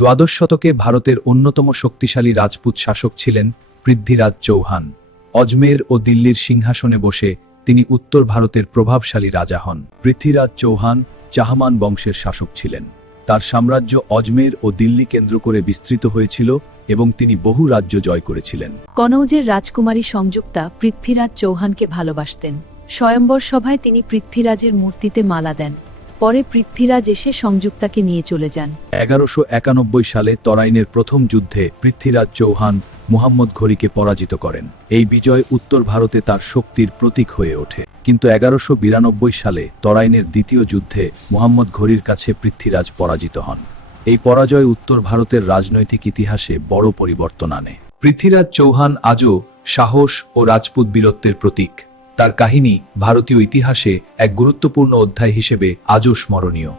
দ্বাদশ শতকে ভারতের অন্যতম শক্তিশালী রাজপুত শাসক ছিলেন পৃথ্বীরাজ চৌহান। অজমের ও দিল্লির সিংহাসনে বসে তিনি উত্তর ভারতের প্রভাবশালী রাজা হন। পৃথ্বীরাজ চৌহান চাহমান বংশের শাসক ছিলেন। তার সাম্রাজ্য অজমের ও দিল্লি কেন্দ্র করে বিস্তৃত হয়েছিল এবং তিনি বহু রাজ্য জয় করেছিলেন। কনৌজের রাজকুমারী সংযুক্তা পৃথ্বীরাজ চৌহানকে ভালোবাসতেন। স্বয়ম্বর সভায় তিনি পৃথ্বীরাজের মূর্তিতে মালা দেন। পরে পৃথ্বীরাজ এসে সংযুক্তাকে নিয়ে চলে যান। 1191 সালে তরাইনের প্রথম যুদ্ধে পৃথ্বীরাজ চৌহান মুহাম্মদ ঘোরীকে পরাজিত করেন। এই বিজয় উত্তর ভারতে তার শক্তির প্রতীক হয়ে ওঠে। কিন্তু 1192 সালে তরাইনের দ্বিতীয় যুদ্ধে মুহাম্মদ ঘোরীর কাছে পৃথ্বীরাজ পরাজিত হন। এই পরাজয় উত্তর ভারতের রাজনৈতিক ইতিহাসে বড় পরিবর্তন আনে। পৃথ্বীরাজ চৌহান আজও সাহস ও রাজপুত বীরত্বের প্রতীক। তার কাহিনী ভারতীয় ইতিহাসে এক গুরুত্বপূর্ণ অধ্যায় হিসেবে আজও স্মরণীয়।